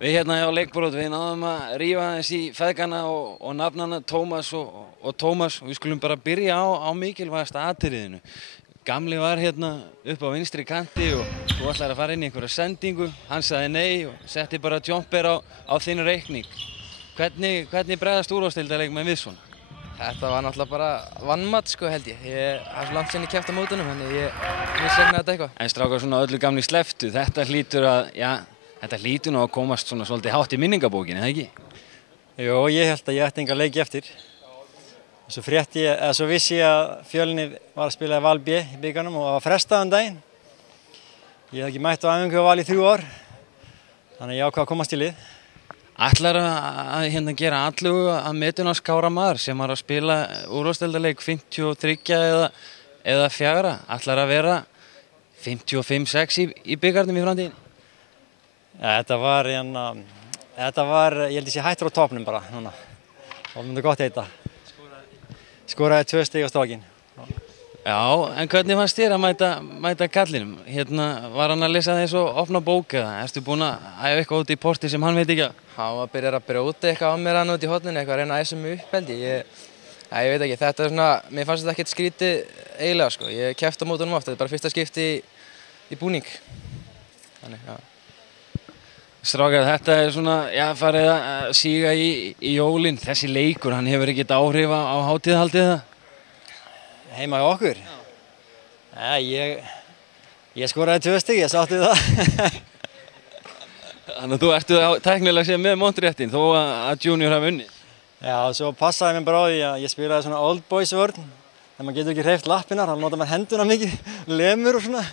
Við hérna hjá Leikbrot, við náðum að rífa aðeins í feðgana og nafnana Tómas og Tómas og við skulum bara byrja á mikilvægasta atriðinu. Gamli var hérna upp á vinstri kanti og þú ætlar að fara inn í einhverja sendingu, hann sagði nei og setti bara jumper á þinn reikning. Hvernig bregðast úrvalsdeildarleikmenn við svona? Þetta var náttúrulega bara vanmat sko held ég. Það er svo langt síðan ég keppti á mótunum, þannig ég segna þetta eitthvað. En strákar, svona öllu gamli slepptu, þetta hlýtur nú að komast svona svolítið hátt í minningabókinni, eða ekki? Jú, ég held að ég ætti enga leiki eftir. Svo vissi ég að Fjölnir var að spila í Val B í bikarnum og það var frestað daginn. Ég hef ekki mætt á æfingu á Val í 3 ár, þannig ég ákvað að komast í lið. Ætlar að hérna gera allugu að Metunas Kára Mar sem var að spila úrvalsdeildarleik 53 eða 4, ætlar að vera 55-6 í bikarnum í framtíðinni? Ja, þetta var, ég held ég sé hættur á topnum bara núna. Það myndi gott heita. Skoraði 2 stig á strákinn. Já, en hvernig fannst þér að mæta kallinum? Hérna, var hann að lesa þess og opna bók eða ertu búinn að æfa eitthvað út í porti sem hann veit ekki að? Hann var að byrja að brjóta eitthvað á mér hann út í horninu, eitthvað að reyna að æsa mig upp held ég. Ég veit ekki, þetta er svona, mér fannst þetta ekkert skrítið eiginlega sko. Ég keppti á mótunum oft, þetta er bara fyrsta skipti í búning. Þannig, já. Strákar, þetta er svona, farið að síga í jólin. Þessi leikur, hann hefur ekkert áhrif á hátíðahaldið það? Heima hjá okkur? Já, ég skoraði 2 stig, ég sátti það. Þannig að þú ertu tæknilega séð með montréttin þó að Junior hafi unnið? Já, svo passaði mér bara á því að ég spilaði svona old boys vörn. Þegar maður getur ekki hreyft lappirnar, þá notar maður henduna mikið, lemur og svona.